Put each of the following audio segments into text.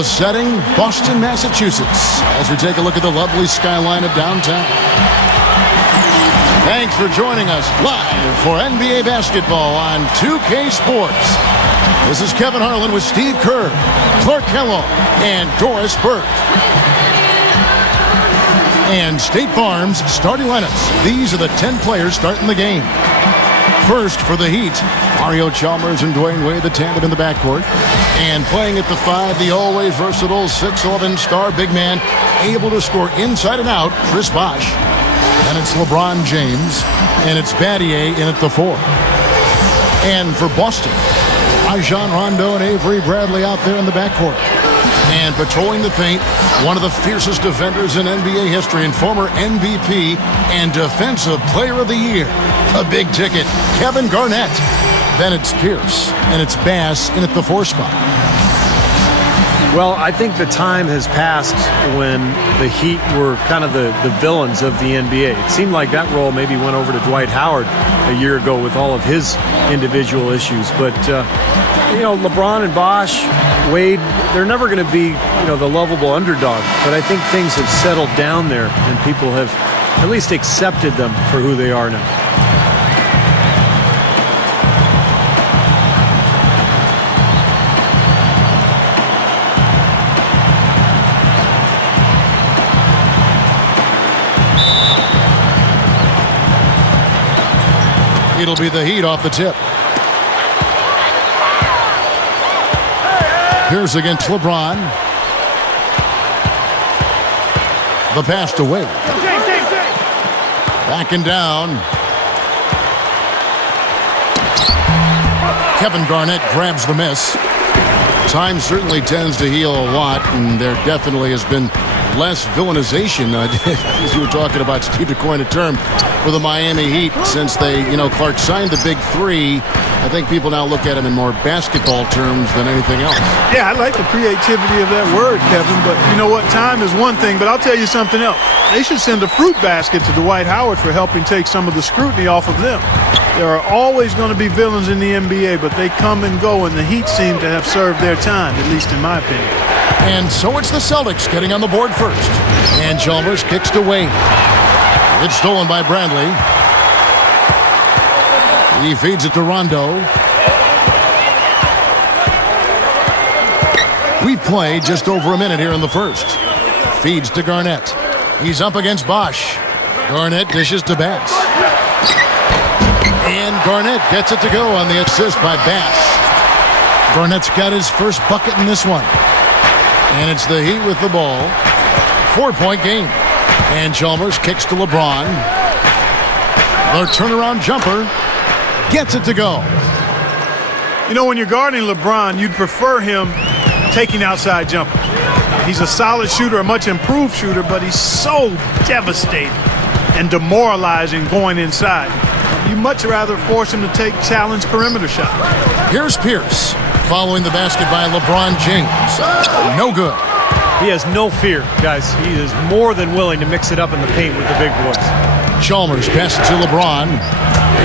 The setting, Boston, Massachusetts, as we take a look at the lovely skyline of downtown. Thanks for joining us live for NBA basketball on 2K Sports. This is Kevin Harlan with Steve Kerr, Clark Kellogg, and Doris Burke. And State Farm's starting lineups. These are the 10 players starting the game. First for the Heat, Mario Chalmers and Dwayne Wade, the tandem in the backcourt. And playing at the 5, the always versatile 6'11" star big man, able to score inside and out, Chris Bosh. And it's LeBron James, and it's Battier in at the 4. And for Boston, Rajon Rondo and Avery Bradley out there in the backcourt. And patrolling the paint, one of the fiercest defenders in NBA history and former MVP and Defensive Player of the Year. A big ticket, Kevin Garnett. Then it's Pierce, and it's Bass in at the 4 spot. Well, I think the time has passed when the Heat were kind of the villains of the NBA. It seemed like that role maybe went over to Dwight Howard a year ago with all of his individual issues. But, LeBron and Bosh, Wade, they're never going to be, the lovable underdog. But I think things have settled down there, and people have at least accepted them for who they are now. It'll be the Heat off the tip. Here's against LeBron. The pass to Wade. Backing down. Kevin Garnett grabs the miss. Time certainly tends to heal a lot, and there definitely has been less villainization, as you were talking about, Steve, to coin a term, for the Miami Heat since they, Clark signed the big 3. I think people now look at him in more basketball terms than anything else. Yeah, I like the creativity of that word, Kevin, but you know what? Time is one thing, but I'll tell you something else. They should send a fruit basket to Dwight Howard for helping take some of the scrutiny off of them. There are always going to be villains in the NBA, but they come and go, and the Heat seem to have served their time, at least in my opinion. And so it's the Celtics getting on the board first. And Chalmers kicks to Wade. It's stolen by Bradley. He feeds it to Rondo. We play just over a minute here in the first. Feeds to Garnett. He's up against Bosh. Garnett dishes to Bass. And Garnett gets it to go on the assist by Bass. Garnett's got his first bucket in this one. And it's the Heat with the ball. 4-point game. And Chalmers kicks to LeBron. The turnaround jumper gets it to go. When you're guarding LeBron, you'd prefer him taking outside jumpers. He's a solid shooter, a much improved shooter, but he's so devastating and demoralizing going inside. You'd much rather force him to take challenge perimeter shots. Here's Pierce following the basket by LeBron James. No good. He has no fear, guys. He is more than willing to mix it up in the paint with the big boys. Chalmers passes to LeBron.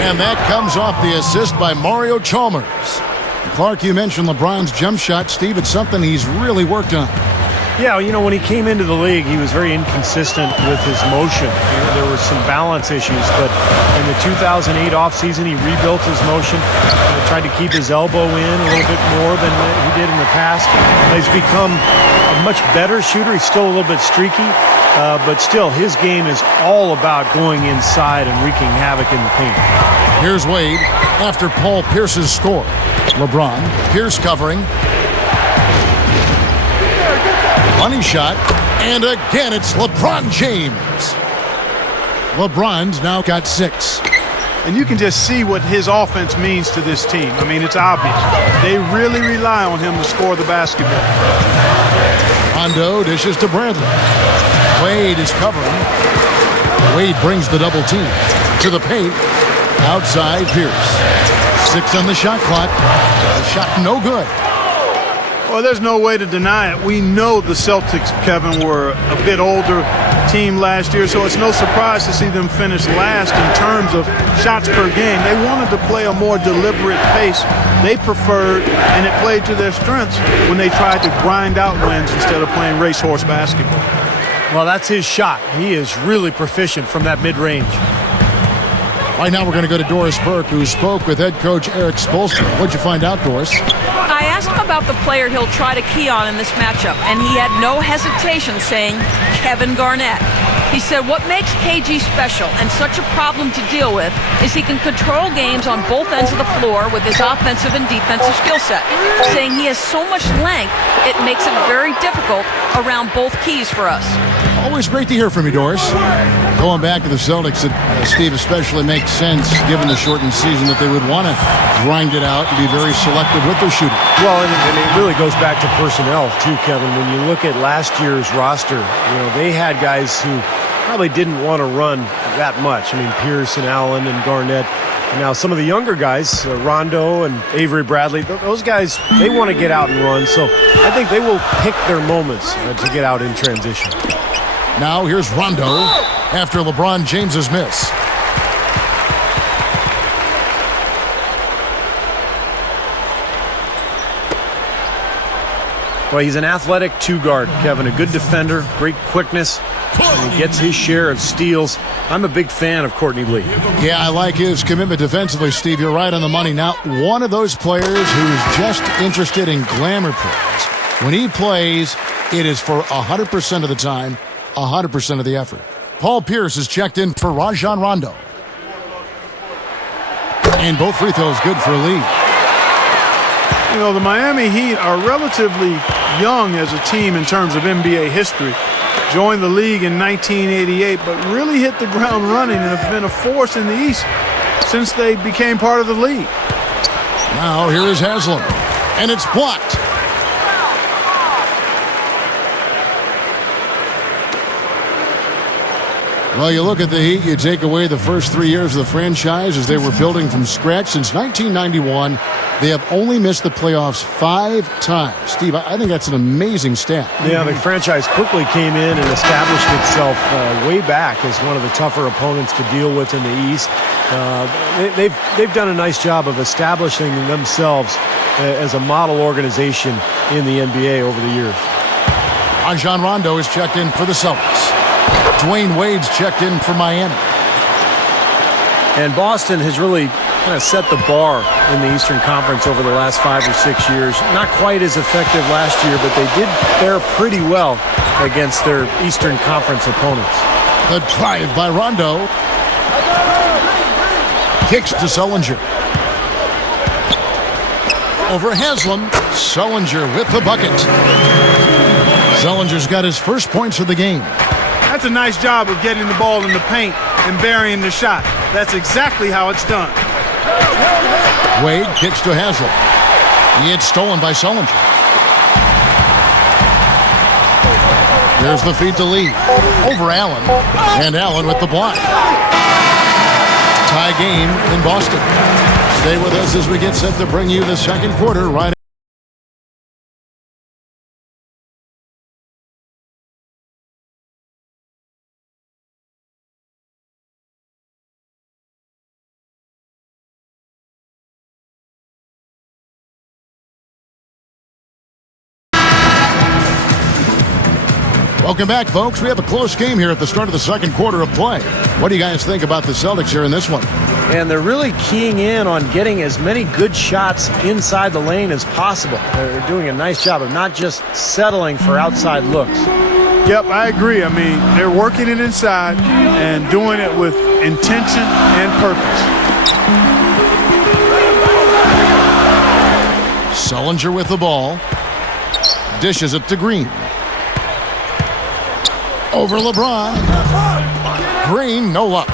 And that comes off the assist by Mario Chalmers. Clark, you mentioned LeBron's jump shot. Steve, it's something he's really worked on. Yeah, when he came into the league, he was very inconsistent with his motion. There were some balance issues, but in the 2008 offseason, he rebuilt his motion, tried to keep his elbow in a little bit more than he did in the past. He's become a much better shooter. He's still a little bit streaky, but still, his game is all about going inside and wreaking havoc in the paint. Here's Wade after Paul Pierce's score. LeBron, Pierce covering. Money shot, and again it's LeBron James. LeBron's now got 6. And you can just see what his offense means to this team. I mean, it's obvious. They really rely on him to score the basketball. Rondo dishes to Bradley. Wade is covering. Wade brings the double team to the paint. Outside Pierce. 6 on the shot clock. The shot no good. Well, there's no way to deny it. We know the Celtics, Kevin, were a bit older team last year, so it's no surprise to see them finish last in terms of shots per game. They wanted to play a more deliberate pace. They preferred, and it played to their strengths when they tried to grind out wins instead of playing racehorse basketball. Well, that's his shot. He is really proficient from that mid-range. Right now we're going to go to Doris Burke, who spoke with head coach Eric Spoelstra. What'd you find out, Doris? I asked him about the player he'll try to key on in this matchup, and he had no hesitation saying Kevin Garnett. He said what makes KG special and such a problem to deal with is he can control games on both ends of the floor with his offensive and defensive skill set. Saying he has so much length, it makes it very difficult around both keys for us. Always great to hear from you, Doris. Going back to the Celtics, Steve, especially makes sense given the shortened season that they would want to grind it out and be very selective with their shooting. Well, and it really goes back to personnel, too, Kevin. When you look at last year's roster, they had guys who probably didn't want to run that much. I mean, Pierce and Allen and Garnett. Now, some of the younger guys, Rondo and Avery Bradley, those guys, they want to get out and run. So I think they will pick their moments to get out in transition. Now here's Rondo after LeBron James's miss. Well, he's an athletic two-guard, Kevin. A good defender, great quickness, and he gets his share of steals. I'm a big fan of Courtney Lee. Yeah, I like his commitment defensively, Steve. You're right on the money. Now, one of those players who's just interested in glamour plays. When he plays, it is for 100% of the time, 100% of the effort. Paul Pierce is checked in for Rajon Rondo. And both free throws good for Lee. The Miami Heat are relatively young as a team in terms of NBA history. Joined the league in 1988, but really hit the ground running and have been a force in the East since they became part of the league. Now here is Haslam, and it's blocked. Well, you look at the Heat, you take away the first 3 years of the franchise as they were building from scratch. Since 1991, they have only missed the playoffs 5 times. Steve, I think that's an amazing stat. Yeah, the franchise quickly came in and established itself way back as one of the tougher opponents to deal with in the East. They've done a nice job of establishing themselves as a model organization in the NBA over the years. Rajon Rondo is checked in for the Celtics. Dwayne Wade's checked in for Miami. And Boston has really kind of set the bar in the Eastern Conference over the last 5 or 6 years. Not quite as effective last year, but they did fare pretty well against their Eastern Conference opponents. The drive by Rondo. Kicks to Sullinger. Over Haslam. Sullinger with the bucket. Sullinger's got his first points of the game. That's a nice job of getting the ball in the paint and burying the shot. That's exactly how it's done. Wade kicks to Haslam. It's stolen by Sullinger. There's the feed to Lee. Over Allen. And Allen with the block. Tie game in Boston. Stay with us as we get set to bring you the second quarter right. Welcome back, folks. We have a close game here at the start of the second quarter of play. What do you guys think about the Celtics here in this one? And they're really keying in on getting as many good shots inside the lane as possible. They're doing a nice job of not just settling for outside looks. Yep, I agree. I mean, they're working it inside and doing it with intention and purpose. Sullinger with the ball. Dishes it to Green. Over LeBron. Green, no luck.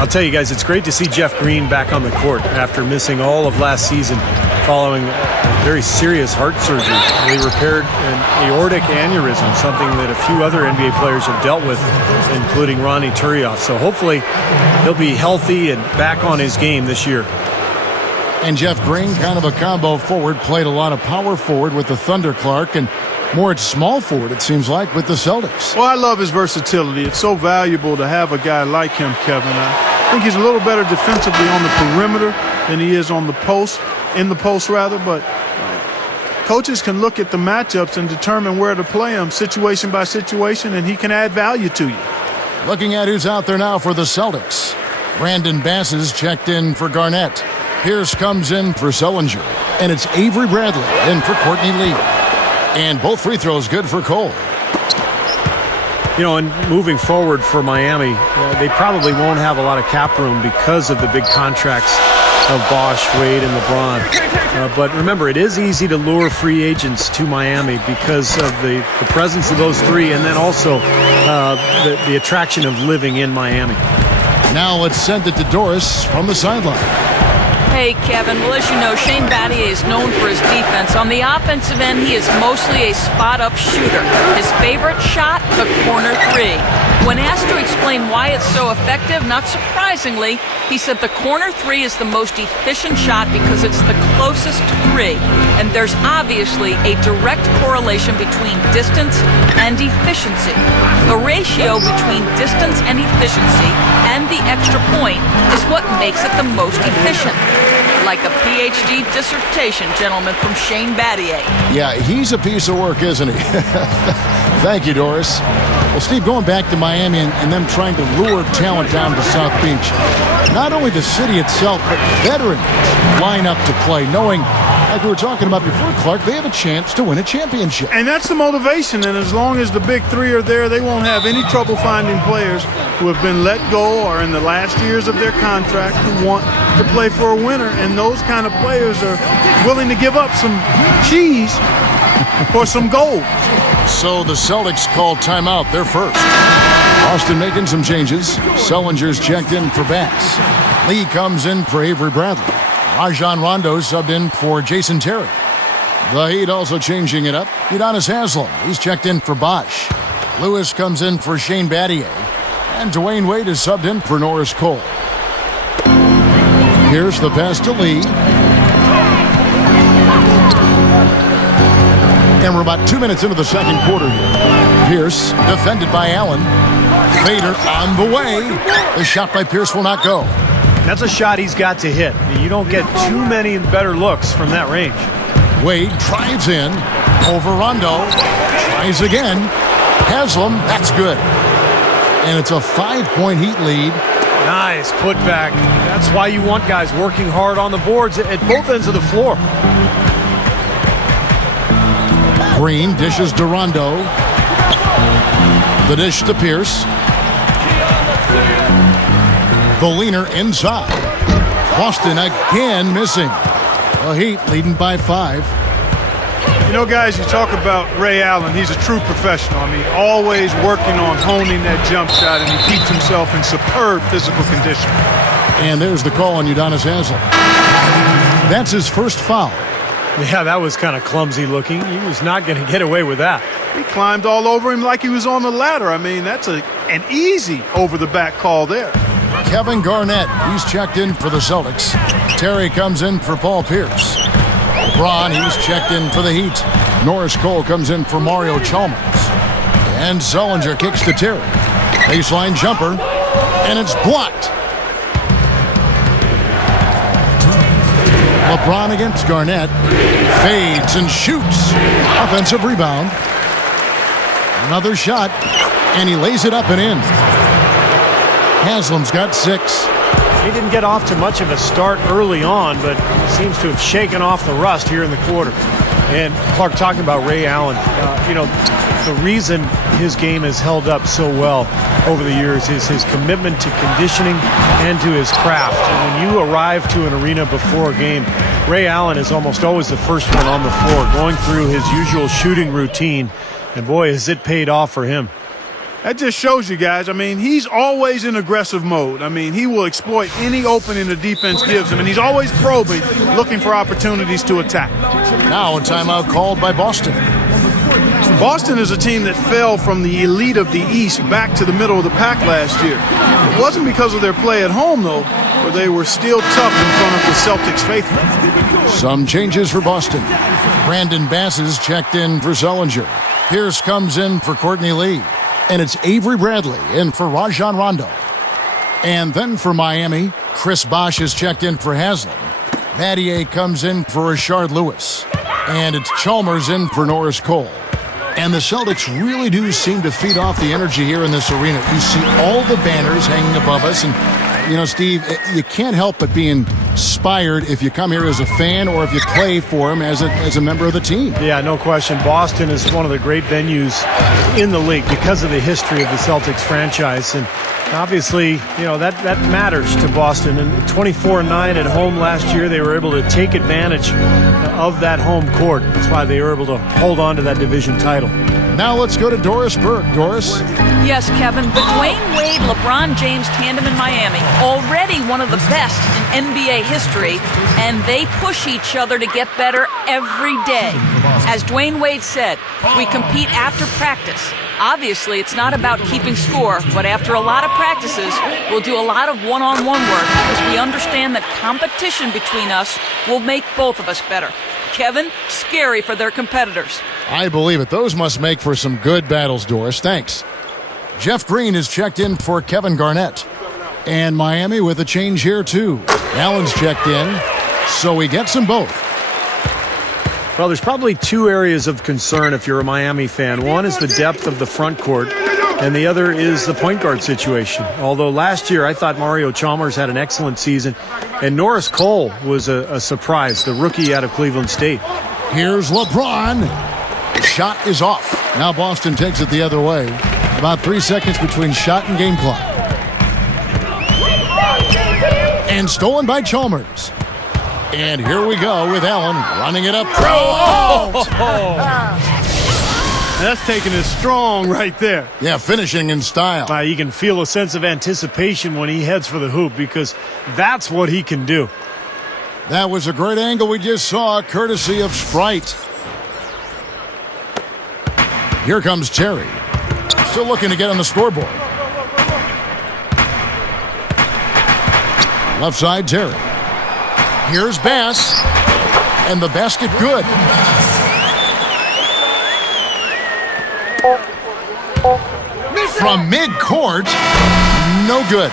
I'll tell you guys, it's great to see Jeff Green back on the court after missing all of last season following a very serious heart surgery. They repaired an aortic aneurysm, something that a few other NBA players have dealt with, including Ronnie Turioff. So hopefully he'll be healthy and back on his game this year. And Jeff Green, kind of a combo forward, played a lot of power forward with the Thunder, Clark, and more at small forward, it seems like, with the Celtics. Well, I love his versatility. It's so valuable to have a guy like him, Kevin. I think he's a little better defensively on the perimeter than he is on the post, in the post rather, but coaches can look at the matchups and determine where to play him situation by situation, and he can add value to you. Looking at who's out there now for the Celtics. Brandon Bass is checked in for Garnett. Pierce comes in for Sullinger. And it's Avery Bradley in for Courtney Lee. And both free throws good for Cole. You know, and moving forward for Miami, they probably won't have a lot of cap room because of the big contracts of Bosh, Wade, and LeBron. But remember, it is easy to lure free agents to Miami because of the presence of those three, and then also the attraction of living in Miami. Now let's send it to Doris from the sideline. Hey, Kevin. Well, as you know, Shane Battier is known for his defense. On the offensive end, he is mostly a spot-up shooter. His favorite shot, the corner three. When asked to explain why it's so effective, not surprisingly, he said the corner three is the most efficient shot because it's the closest to three. And there's obviously a direct correlation between distance and efficiency. The ratio between distance and efficiency and the extra point is what makes it the most efficient. Like a PhD dissertation, gentlemen, from Shane Battier. Yeah, he's a piece of work, isn't he? Thank you, Doris. Well, Steve, going back to Miami and them trying to lure talent down to South Beach, not only the city itself, but veterans line up to play, knowing, like we were talking about before, Clark, they have a chance to win a championship. And that's the motivation, and as long as the big three are there, they won't have any trouble finding players who have been let go or in the last years of their contract who want to play for a winner, and those kind of players are willing to give up some cheese for some gold. So the Celtics called timeout, their first. Austin making some changes. Sullinger's checked in for Bass. Lee comes in for Avery Bradley. Rajon Rondo subbed in for Jason Terry. The Heat also changing it up. Udonis Haslem, he's checked in for Bosh. Lewis comes in for Shane Battier. And Dwayne Wade is subbed in for Norris Cole. Here's the pass to Lee. And we're about 2 minutes into the second quarter here. Pierce, defended by Allen. Fader on the way. The shot by Pierce will not go. That's a shot he's got to hit. You don't get too many better looks from that range. Wade drives in. Over Rondo. Tries again. Haslem, that's good. And it's a 5-point Heat lead. Nice putback. That's why you want guys working hard on the boards at both ends of the floor. Green dishes to Rondo. The dish to Pierce. The leaner inside. Boston again missing. The Heat leading by 5. You know, guys, you talk about Ray Allen. He's a true professional. I mean, always working on honing that jump shot, and he keeps himself in superb physical condition. And there's the call on Udonis Haslem. That's his first foul. Yeah, that was kind of clumsy looking. He was not going to get away with that. He climbed all over him like he was on the ladder. I mean, that's an easy over-the-back call there. Kevin Garnett, he's checked in for the Celtics. Terry comes in for Paul Pierce. LeBron, he's checked in for the Heat. Norris Cole comes in for Mario Chalmers. And Sullinger kicks to Terry. Baseline jumper, and it's blocked. LeBron against Garnett. Fades and shoots. Offensive rebound. Another shot, and he lays it up and in. Haslem's got 6. He didn't get off to much of a start early on, but seems to have shaken off the rust here in the quarter. And Clark, talking about Ray Allen, you know, the reason his game has held up so well over the years is his commitment to conditioning and to his craft. And when you arrive to an arena before a game, Ray Allen is almost always the first one on the floor, going through his usual shooting routine. And boy, has it paid off for him. That just shows you guys, I mean, he's always in aggressive mode. I mean, he will exploit any opening the defense gives him, and he's always probing, looking for opportunities to attack. Now a timeout called by Boston. Boston is a team that fell from the elite of the East back to the middle of the pack last year. It wasn't because of their play at home, though, where they were still tough in front of the Celtics faithful. Some changes for Boston. Brandon Bass is checked in for Sellinger. Pierce comes in for Courtney Lee. And it's Avery Bradley in for Rajon Rondo. And then for Miami, Chris Bosh is checked in for Haslam. Battier comes in for Rashard Lewis. And it's Chalmers in for Norris Cole. And the Celtics really do seem to feed off the energy here in this arena. You see all the banners hanging above us. And, you know, Steve, you can't help but be inspired if you come here as a fan or if you play for them as a member of the team. Yeah, no question. Boston is one of the great venues in the league because of the history of the Celtics franchise. And obviously, you know, that matters to Boston. And 24-9 at home last year, they were able to take advantage of that home court. That's why they were able to hold on to that division title. Now let's go to Doris Burke. Doris? Yes, Kevin. The Dwayne Wade, LeBron James tandem in Miami, already one of the best in NBA history, and they push each other to get better every day. As Dwayne Wade said, we compete after practice. Obviously, it's not about keeping score, but after a lot of practices, we'll do a lot of one-on-one work because we understand that competition between us will make both of us better. Kevin, scary for their competitors. I believe it. Those must make for some good battles, Doris. Thanks. Jeff Green is checked in for Kevin Garnett. And Miami with a change here, too. Allen's checked in, so he gets them both. Well, there's probably two areas of concern if you're a Miami fan. One is the depth of the front court, and the other is the point guard situation. Although last year I thought Mario Chalmers had an excellent season, and Norris Cole was a surprise, the rookie out of Cleveland State. Here's LeBron. The shot is off. Now Boston takes it the other way. About 3 seconds between shot and game clock. And stolen by Chalmers. And here we go with Allen running it up. That's taking it strong right there. Yeah, finishing in style. You can feel a sense of anticipation when he heads for the hoop because that's what he can do. That was a great angle we just saw, courtesy of Sprite. Here comes Terry. Still looking to get on the scoreboard. Left side, Terry. Here's Bass. And the basket good. From mid-court, no good.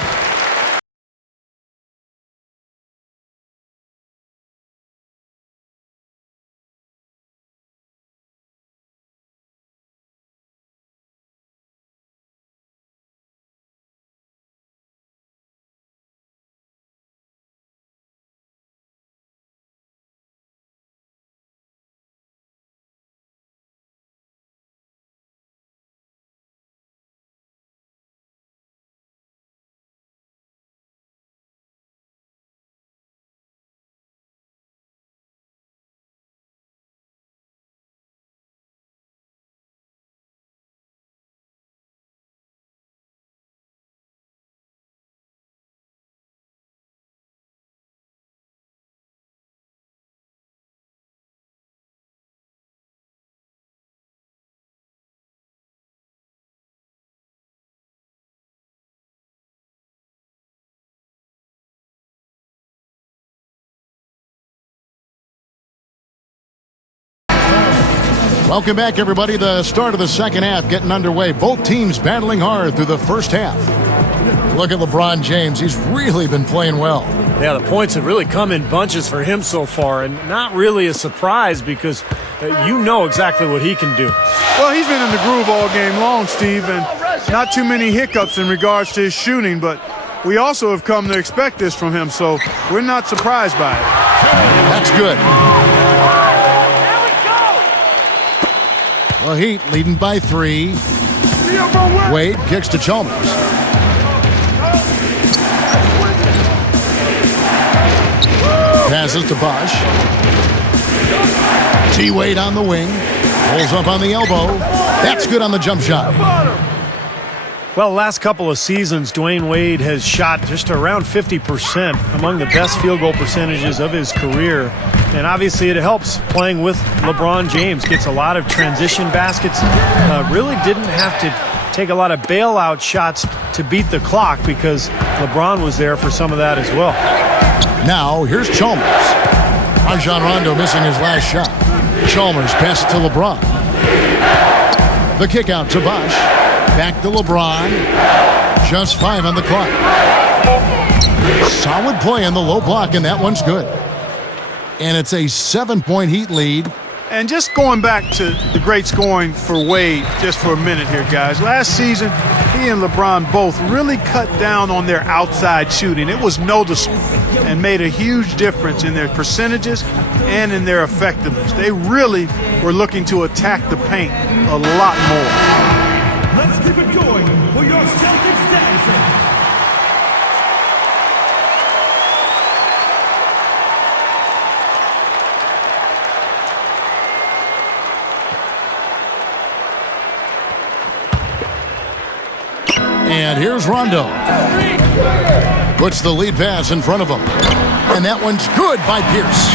Welcome back, everybody. The start of the second half getting underway. Both teams battling hard through the first half. Look at LeBron James. He's really been playing well. Yeah, the points have really come in bunches for him so far, and not really a surprise because you know exactly what he can do. Well, he's been in the groove all game long, Steve, and not too many hiccups in regards to his shooting, but we also have come to expect this from him, so we're not surprised by it. That's good. The Heat leading by 3. Wade kicks to Chalmers. Passes to Bosh. T-Wade on the wing. Pulls up on the elbow. That's good on the jump shot. Well, last couple of seasons, Dwayne Wade has shot just around 50%, among the best field goal percentages of his career. And obviously it helps playing with LeBron James. Gets a lot of transition baskets. Really didn't have to take a lot of bailout shots to beat the clock because LeBron was there for some of that as well. Now, here's Chalmers. Rajon Rondo missing his last shot. Chalmers passes to LeBron. The kick out to Bosh. Back to LeBron. Just 5 on the clock. Solid play in the low block, and that one's good. And it's a 7-point Heat lead. And just going back to the great scoring for Wade just for a minute here, guys. Last season, he and LeBron both really cut down on their outside shooting. It was noticeable and made a huge difference in their percentages and in their effectiveness. They really were looking to attack the paint a lot more. Let's keep it going for your Celtics dancing. And here's Rondo. Puts the lead pass in front of him. And that one's good by Pierce.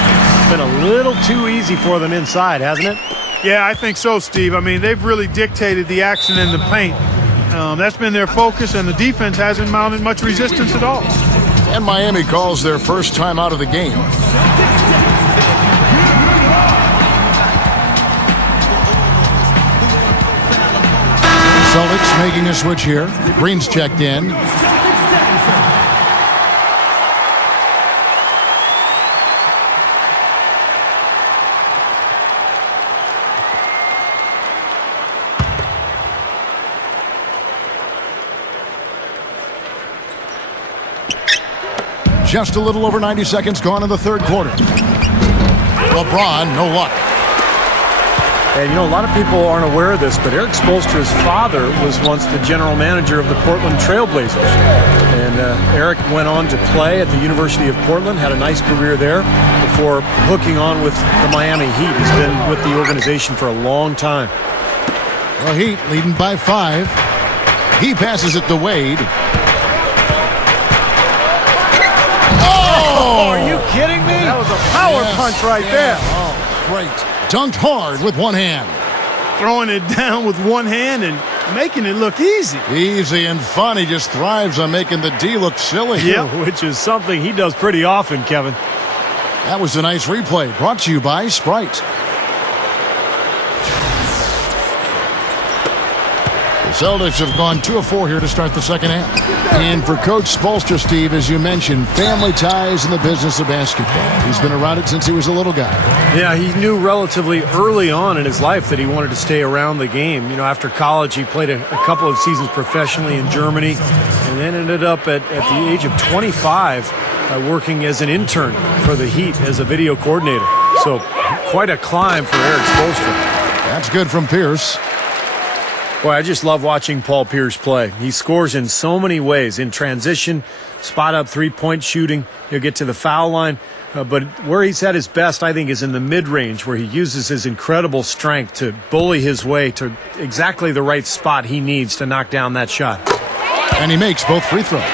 Been a little too easy for them inside, hasn't it? Yeah, I think so, Steve. I mean, they've really dictated the action in the paint. That's been their focus, and the defense hasn't mounted much resistance at all. And Miami calls their first time out of the game. Celtics making a switch here. Green's checked in. Just a little over 90 seconds gone in the third quarter. LeBron, no luck. And, you know, a lot of people aren't aware of this, but Eric Spoelstra's father was once the general manager of the Portland Trail Blazers. And Eric went on to play at the University of Portland, had a nice career there before hooking on with the Miami Heat. He's been with the organization for a long time. The Heat leading by 5. He passes it to Wade. Oh, are you kidding me? That was a power punch right there. Oh, great. Dunked hard with one hand. Throwing it down with one hand and making it look easy. Easy and fun. He just thrives on making the D look silly. Yeah, which is something he does pretty often, Kevin. That was a nice replay. Brought to you by Sprite. The Celtics have gone 2 of 4 here to start the second half. And for Coach Spoelstra, Steve, as you mentioned, family ties in the business of basketball. He's been around it since he was a little guy. Yeah, he knew relatively early on in his life that he wanted to stay around the game. You know, after college, he played a couple of seasons professionally in Germany and then ended up at the age of 25 working as an intern for the Heat as a video coordinator. So quite a climb for Eric Spoelstra. That's good from Pierce. Boy, I just love watching Paul Pierce play. He scores in so many ways. In transition, spot-up three-point shooting. He'll get to the foul line. But where he's at his best, I think, is in the mid-range, where he uses his incredible strength to bully his way to exactly the right spot he needs to knock down that shot. And he makes both free throws.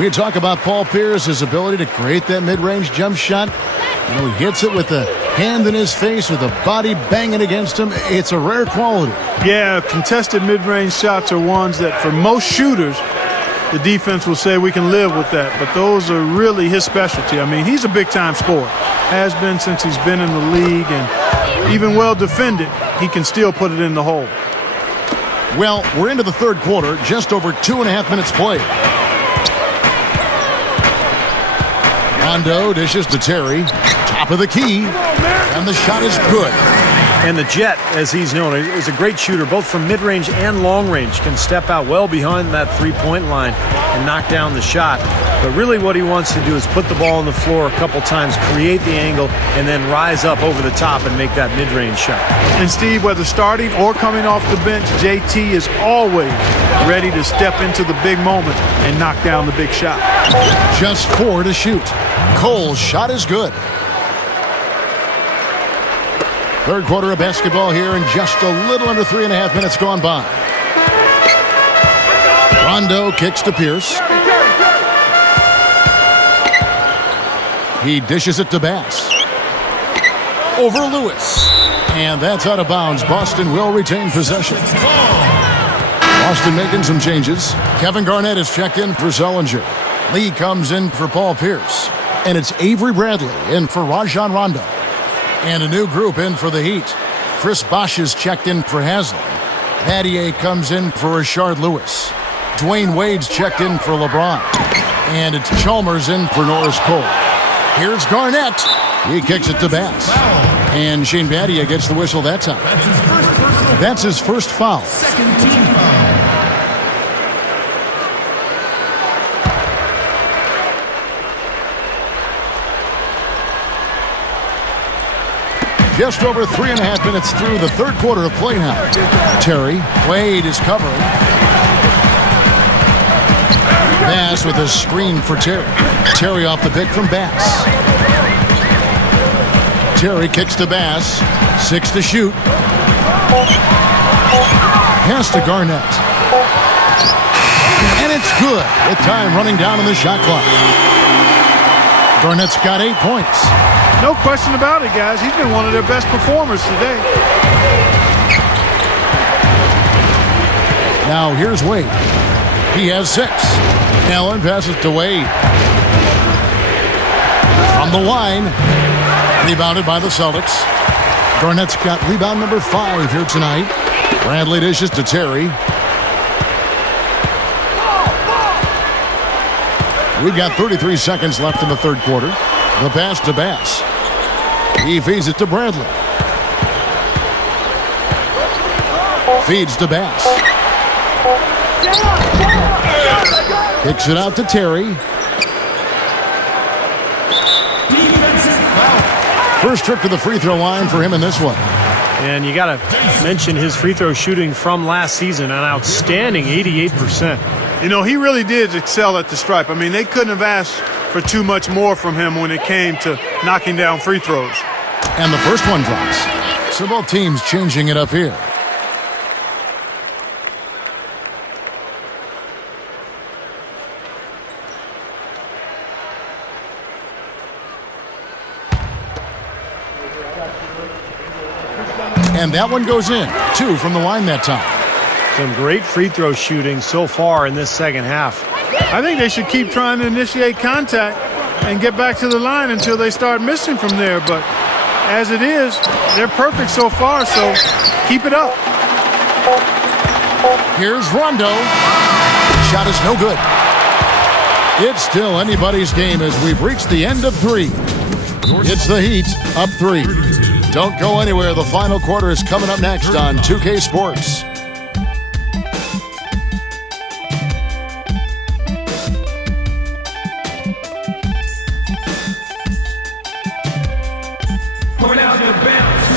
We talk about Paul Pierce, his ability to create that mid-range jump shot. You know, he hits it with a hand in his face, with a body banging against him. It's a rare quality. Yeah, contested mid-range shots are ones that for most shooters, the defense will say we can live with that. But those are really his specialty. I mean, he's a big-time scorer. Has been since he's been in the league. And even well defended, he can still put it in the hole. Well, we're into the third quarter. Just over 2.5 minutes played. Rondo dishes to Terry. Top of the key. And the shot is good. And the Jet, as he's known, is a great shooter, both from mid-range and long-range. Can step out well behind that three-point line and knock down the shot. But really what he wants to do is put the ball on the floor a couple times, create the angle, and then rise up over the top and make that mid-range shot. And Steve, whether starting or coming off the bench, JT is always ready to step into the big moment and knock down the big shot. Just 4 to shoot. Cole's shot is good. Third quarter of basketball here, and just a little under 3.5 minutes gone by. Rondo kicks to Pierce. He dishes it to Bass. Over Lewis. And that's out of bounds. Boston will retain possession. Boston making some changes. Kevin Garnett is checked in for Zellinger. Lee comes in for Paul Pierce. And it's Avery Bradley in for Rajon Rondo. And a new group in for the Heat. Chris Bosh is checked in for Haslam. Battier comes in for Rashard Lewis. Dwayne Wade's checked in for LeBron. And it's Chalmers in for Norris Cole. Here's Garnett. He kicks it to Bass. And Shane Battier gets the whistle that time. That's his first foul. Second team foul. Just over 3.5 minutes through the third quarter of play now. Terry, Wade is covering. Bass with a screen for Terry. Terry off the pick from Bass. Terry kicks to Bass. 6 to shoot. Pass to Garnett. And it's good with time running down on the shot clock. Garnett's got 8 points. No question about it, guys. He's been one of their best performers today. Now here's Wade. He has 6. Allen passes to Wade. From the line. Rebounded by the Celtics. Garnett's got rebound number 5 here tonight. Bradley dishes to Terry. We've got 33 seconds left in the third quarter. The pass to Bass. He feeds it to Bradley. Feeds to Bass. Kicks it out to Terry. First trip to the free throw line for him in this one. And you got to mention his free throw shooting from last season, an outstanding 88%. You know, he really did excel at the stripe. I mean, they couldn't have asked for too much more from him when it came to knocking down free throws. And the first one drops. So both teams changing it up here. And that one goes in. 2 from the line that time. Some great free throw shooting so far in this second half. I think they should keep trying to initiate contact and get back to the line until they start missing from there. But as it is, they're perfect so far, so keep it up. Here's Rondo. Shot is no good. It's still anybody's game as we've reached the end of 3. It's the Heat up 3. Don't go anywhere. The final quarter is coming up next on 2K Sports.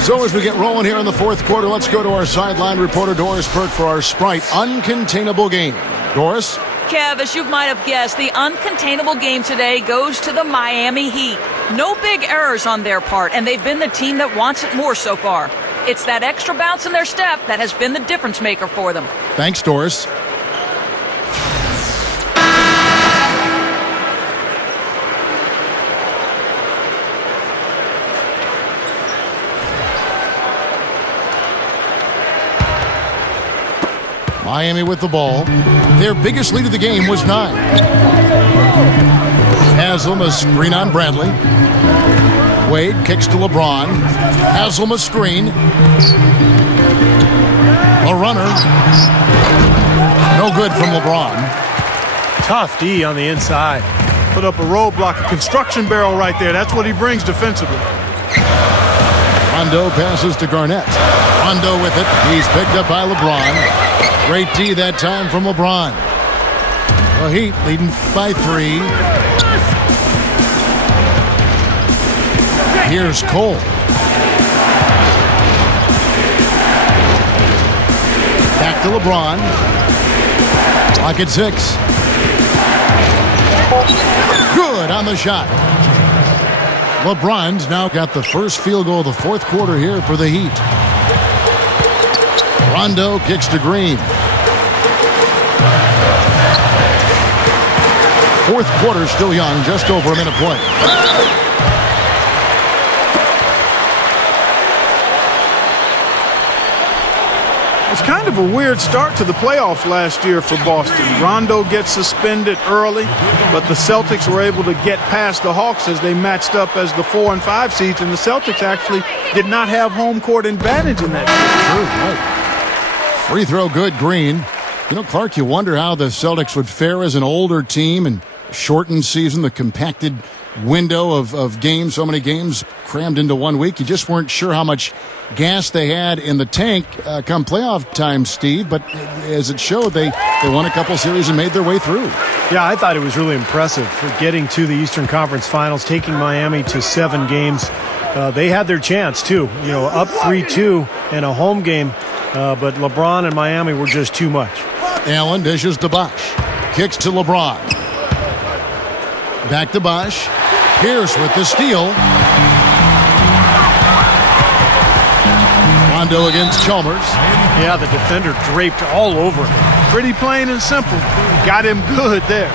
So as we get rolling here in the fourth quarter, let's go to our sideline reporter Doris Burke for our Sprite Uncontainable game. Doris? Kev, as you might have guessed, the uncontainable game today goes to the Miami Heat. No big errors on their part, and they've been the team that wants it more so far. It's that extra bounce in their step that has been the difference maker for them. Thanks, Doris. Miami with the ball. Their biggest lead of the game was 9. Haslam a screen on Bradley. Wade kicks to LeBron. Haslam a screen. A runner. No good from LeBron. Tough D on the inside. Put up a roadblock, a construction barrel right there. That's what he brings defensively. Rondo passes to Garnett. Rondo with it. He's picked up by LeBron. Great D that time from LeBron. The Heat leading by 3. Here's Cole. Back to LeBron. Clock at 6. Good on the shot. LeBron's now got the first field goal of the fourth quarter here for the Heat. Rondo kicks to Green. fourth quarter still young, just over a minute play. It's kind of a weird start to the playoffs last year for Boston. Rondo gets suspended early, but the Celtics were able to get past the Hawks as they matched up as the 4 and 5 seeds, and the Celtics actually did not have home court advantage in that True, right. Free throw good, Green. You know, Clark, you wonder how the Celtics would fare as an older team and shortened season, the compacted window of games, so many games crammed into 1 week. You just weren't sure how much gas they had in the tank come playoff time, Steve, but as it showed, they won a couple series and made their way through. Yeah, I thought it was really impressive for getting to the Eastern Conference Finals, taking Miami to 7 games. They had their chance, too, you know, up 3-2 in a home game, but LeBron and Miami were just too much. Allen dishes to Bosh. Kicks to LeBron. Back to Bosh. Pierce with the steal. Rondo against Chalmers. Yeah, the defender draped all over him. Pretty plain and simple. Got him good there.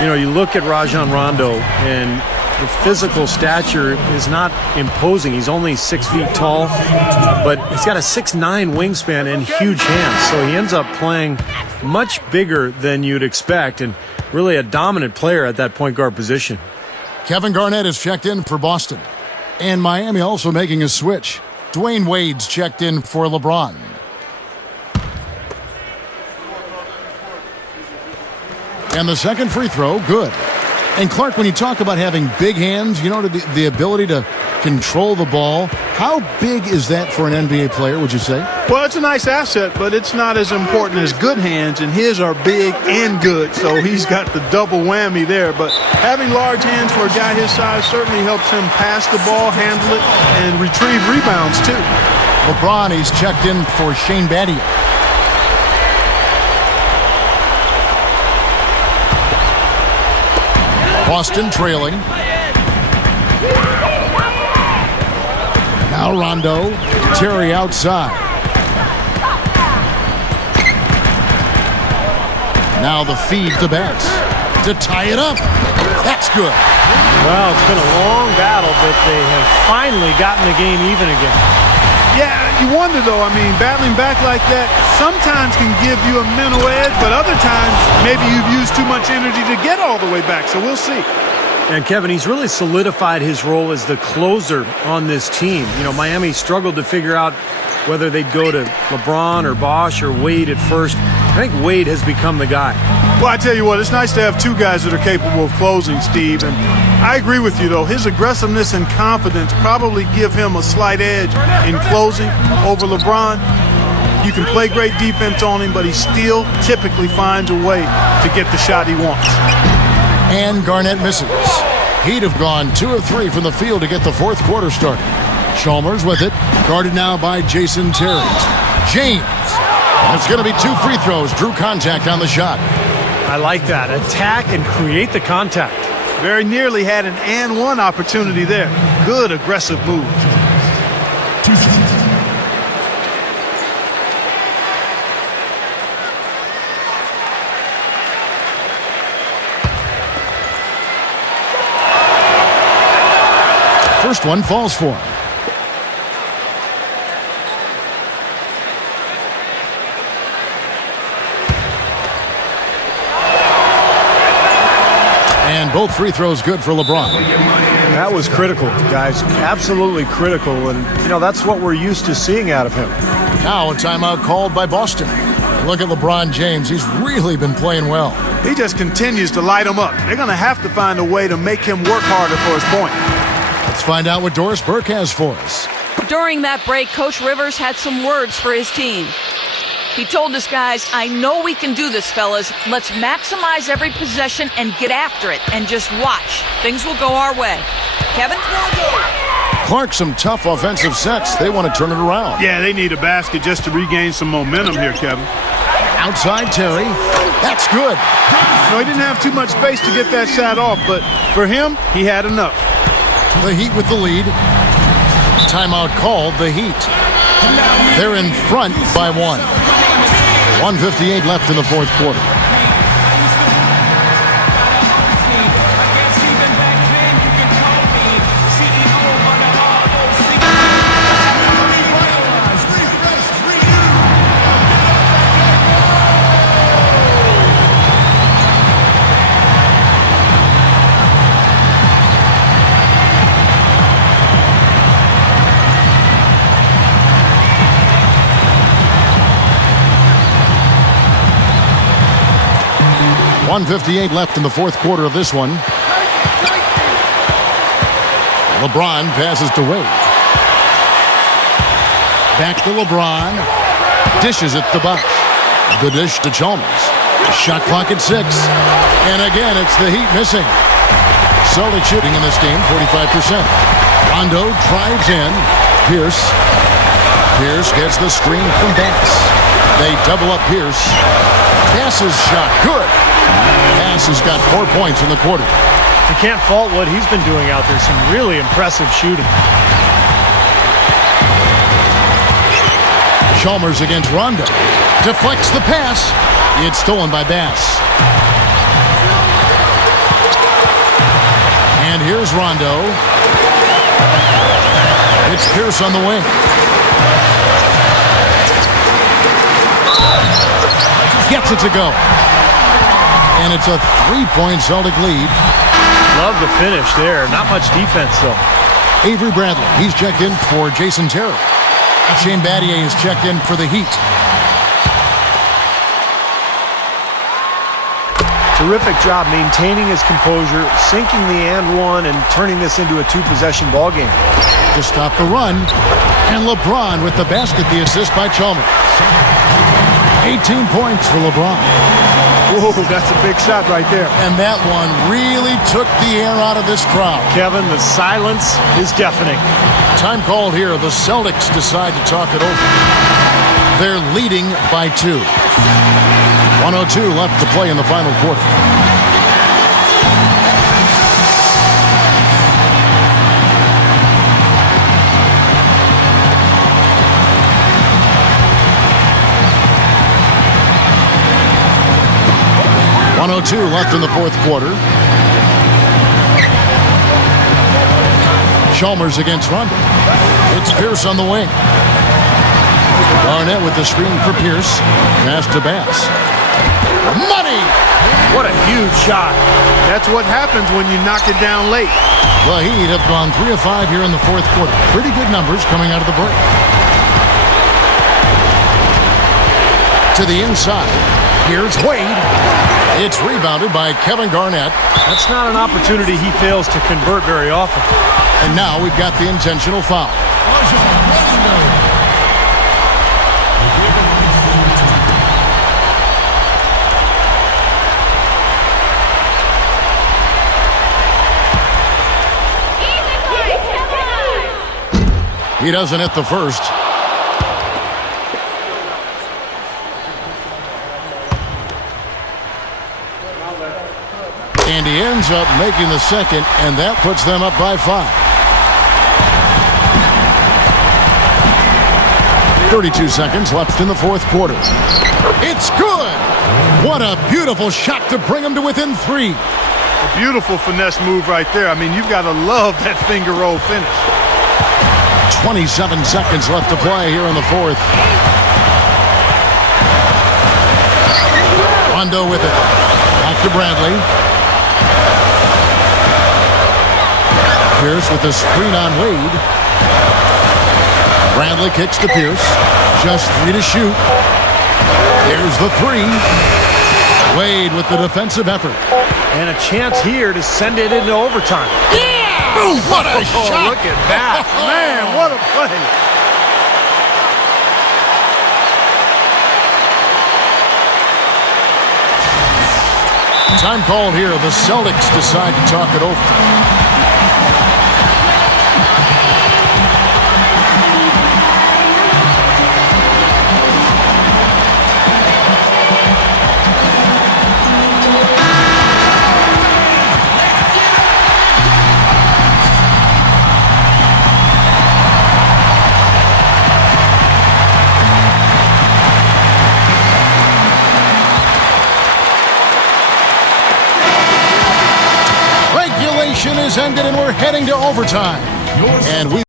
You know, you look at Rajon Rondo, and the physical stature is not imposing. He's only 6 feet tall, but he's got a 6'9" wingspan and huge hands. So he ends up playing much bigger than you'd expect, and really a dominant player at that point guard position. Kevin Garnett is checked in for Boston. And Miami also making a switch. Dwayne Wade's checked in for LeBron. And the second free throw, good. And Clark, when you talk about having big hands, you know, the ability to control the ball, how big is that for an NBA player, would you say? Well, it's a nice asset, but it's not as important as good hands, and his are big and good, so he's got the double whammy there. But having large hands for a guy his size certainly helps him pass the ball, handle it, and retrieve rebounds, too. LeBron, he's checked in for Shane Battier. Boston trailing. Now Rondo. Terry outside. Now the feed to Bass to tie it up. That's good. Well, it's been a long battle, but they have finally gotten the game even again. Yeah, you wonder, though, I mean, battling back like that sometimes can give you a mental edge, but other times maybe you've used too much energy to get all the way back, so we'll see. And Kevin, he's really solidified his role as the closer on this team. You know, Miami struggled to figure out whether they'd go to LeBron or Bosh or Wade at first. I think Wade has become the guy. Well, I tell you what, it's nice to have two guys that are capable of closing, Steve. And I agree with you, though. His aggressiveness and confidence probably give him a slight edge in closing over LeBron. You can play great defense on him, but he still typically finds a way to get the shot he wants. And Garnett misses. He'd have gone 2 of 3 from the field to get the fourth quarter started. Chalmers with it, guarded now by Jason Terry. James. And it's going to be 2 free throws. Drew contact on the shot. I like that. Attack and create the contact. Very nearly had an and one opportunity there. Good aggressive move. First one falls for him. And both free throws good for LeBron. That was critical, guys. Absolutely critical. And, you know, that's what we're used to seeing out of him. Now a timeout called by Boston. Look at LeBron James. He's really been playing well. He just continues to light him up. They're going to have to find a way to make him work harder for his point. Let's find out what Doris Burke has for us. During that break, Coach Rivers had some words for his team. He told his guys, I know we can do this, fellas. Let's maximize every possession and get after it and just watch. Things will go our way. Kevin? Clark, some tough offensive sets. They want to turn it around. Yeah, they need a basket just to regain some momentum here, Kevin. Outside Terry. That's good. No, he didn't have too much space to get that shot off, but for him, he had enough. The Heat with the lead. Timeout called the Heat. They're in front by 1. 1:58 left in the fourth quarter. 1:58 left in the fourth quarter of this one. LeBron passes to Wade. Back to LeBron. Dishes it to Buck. The dish to Chalmers. Shot clock at 6. And again, it's the Heat missing. Celtics shooting in this game, 45%. Rondo drives in. Pierce gets the screen from Bass. They double up Pierce. Bass's shot, good. Bass has got 4 points in the quarter. You can't fault what he's been doing out there. Some really impressive shooting. Chalmers against Rondo. Deflects the pass. It's stolen by Bass. And here's Rondo. It's Pierce on the wing. Gets it to go. And it's a 3-point Celtic lead. Love the finish there. Not much defense, though. Avery Bradley, he's checked in for Jason Terry. Shane Battier is checked in for the Heat. Terrific job maintaining his composure, sinking the and one, and turning this into a 2-possession ball game. To stop the run, and LeBron with the basket, the assist by Chalmers. 18 points for LeBron. Whoa, that's a big shot right there. And that one really took the air out of this crowd. Kevin, the silence is deafening. Time called here. The Celtics decide to talk it over. They're leading by 2. 1:02 left to play in the final quarter. .102 left in the fourth quarter. Chalmers against Rondo. It's Pierce on the wing. Garnett with the screen for Pierce. Pass to Bass. Money! What a huge shot. That's what happens when you knock it down late. The Heat have gone 3 of 5 here in the fourth quarter. Pretty good numbers coming out of the break. To the inside. Here's Wade. It's rebounded by Kevin Garnett. That's not an opportunity he fails to convert very often. And now we've got the intentional foul. He doesn't hit the first. And he ends up making the second, and that puts them up by 5. 32 seconds left in the fourth quarter. It's good! What a beautiful shot to bring them to within 3. A beautiful finesse move right there. I mean, you've got to love that finger roll finish. 27 seconds left to play here in the fourth. Rondo with it. Back to Bradley. Pierce with the screen on Wade. Bradley kicks to Pierce. Just 3 to shoot. Here's the 3. Wade with the defensive effort. And a chance here to send it into overtime. Yeah! Ooh, what a shot! Look at that. Man, what a play. Time called here. The Celtics decide to talk it over. Is ended and we're heading to overtime. And we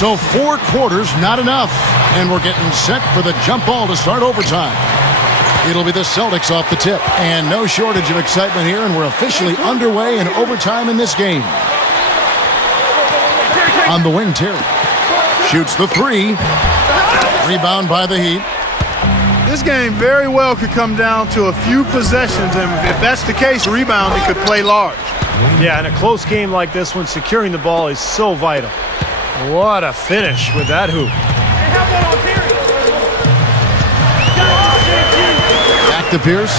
so 4 quarters, not enough. And we're getting set for the jump ball to start overtime. It'll be the Celtics off the tip. And no shortage of excitement here, and we're officially underway in overtime in this game. On the wing, Terry shoots the three. Rebound by the Heat. This game very well could come down to a few possessions, and if that's the case, rebounding could play large. Yeah, in a close game like this one, securing the ball is so vital. What a finish with that hoop. Back to Pierce.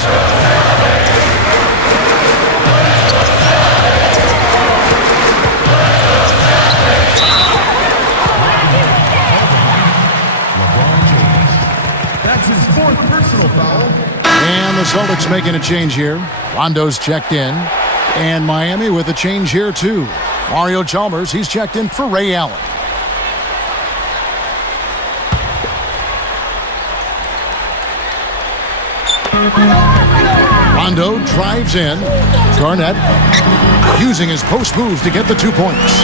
That's his 4th personal foul. And the Celtics making a change here. Rondo's checked in. And Miami with a change here, too. Mario Chalmers, he's checked in for Ray Allen. Rondo drives in. Garnett using his post moves to get the 2 points.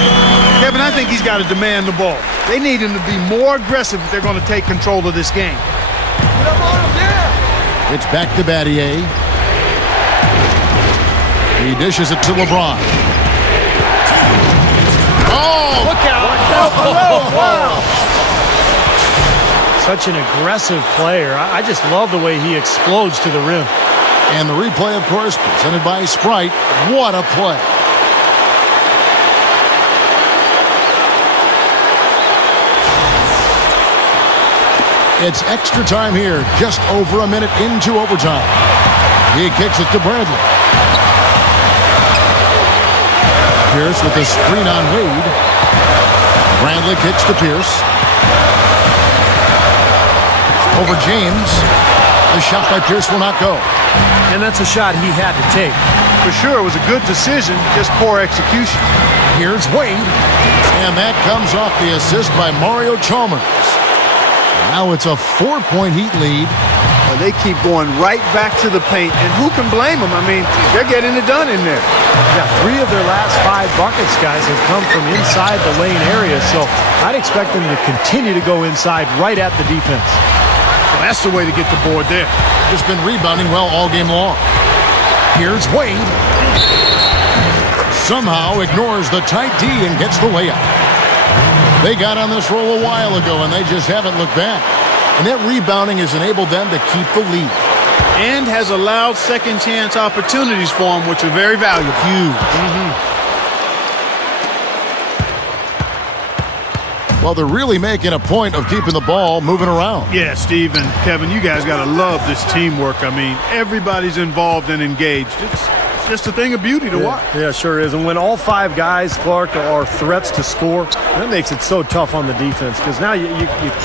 Kevin, I think he's got to demand the ball. They need him to be more aggressive if they're going to take control of this game. It's back to Battier. He dishes it to LeBron. Oh, Look out! wow. Such an aggressive player. I just love the way he explodes to the rim. And the replay, of course, presented by Sprite. What a play. It's extra time here, just over a minute into overtime. He kicks it to Bradley. Pierce with the screen on Wade. Bradley kicks to Pierce. Over James. The shot by Pierce will not go. And that's a shot he had to take. For sure, it was a good decision, just poor execution. Here's Wade. And that comes off the assist by Mario Chalmers. Now it's a 4-point Heat lead. Well, they keep going right back to the paint, and who can blame them? I mean, they're getting it done in there. Yeah, 3 of their last 5 buckets, guys, have come from inside the lane area, so I'd expect them to continue to go inside right at the defense. Well, that's the way to get the board there. Just been rebounding well all game long. Here's Wade. Somehow ignores the tight D and gets the layup. They got on this roll a while ago, and they just haven't looked back. And that rebounding has enabled them to keep the lead. And has allowed second chance opportunities for them, which are very valuable. Huge. Well, they're really making a point of keeping the ball moving around. Yeah, Steve and Kevin, you guys got to love this teamwork. I mean, everybody's involved and engaged. It's just a thing of beauty to watch. Yeah, sure is. And when all 5 guys, Clark, are threats to score, that makes it so tough on the defense because now you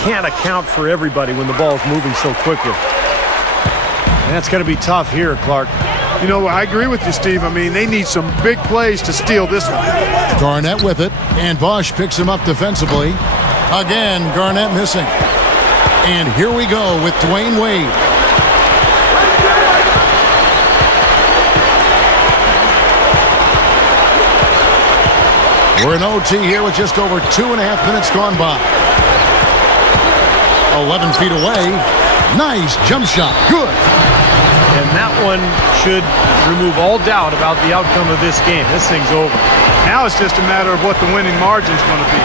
can't account for everybody when the ball's moving so quickly. And that's going to be tough here, Clark. You know, I agree with you, Steve. I mean, they need some big plays to steal this one. Garnett with it, and Bosch picks him up defensively. Again, Garnett missing. And here we go with Dwayne Wade. We're in OT here with just over 2.5 minutes gone by. 11 feet away. Nice jump shot. Good. And that one should remove all doubt about the outcome of this game. This thing's over. Now it's just a matter of what the winning margin is going to be.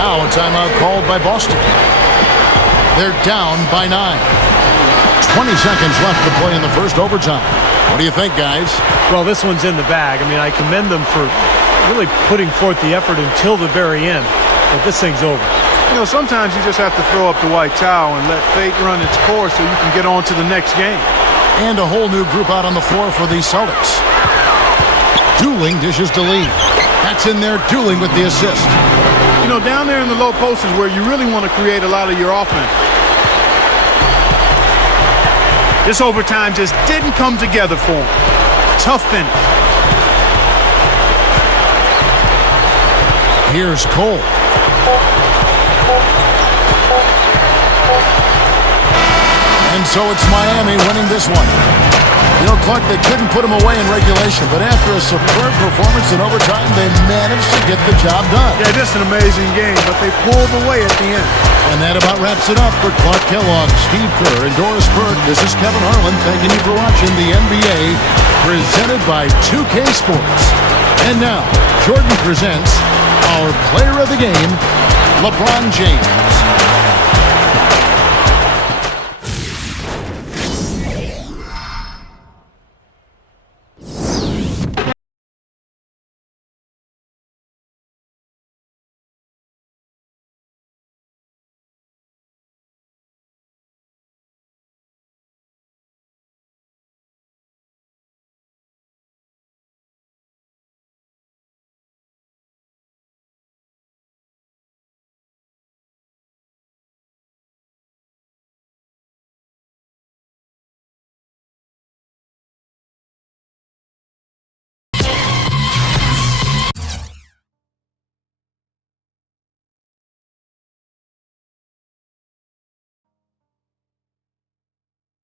Now a timeout called by Boston. They're down by 9. 20 seconds left to play in the first overtime. What do you think, guys? Well, this one's in the bag. I mean, I commend them for really putting forth the effort until the very end. But this thing's over. You know, sometimes you just have to throw up the white towel and let fate run its course so you can get on to the next game. And a whole new group out on the floor for the Celtics. Dueling dishes to Lee. That's in there, Dueling with the assist. You know, down there in the low post is where you really want to create a lot of your offense. This overtime just didn't come together for him. Tough finish. Here's Cole. And so it's Miami winning this one. You know, Clark, they couldn't put him away in regulation, but after a superb performance in overtime, they managed to get the job done. Yeah, just an amazing game, but they pulled away at the end. And that about wraps it up for Clark Kellogg, Steve Kerr, and Doris Burke. This is Kevin Harlan thanking you for watching the NBA presented by 2K Sports. And now, Jordan presents our player of the game, LeBron James.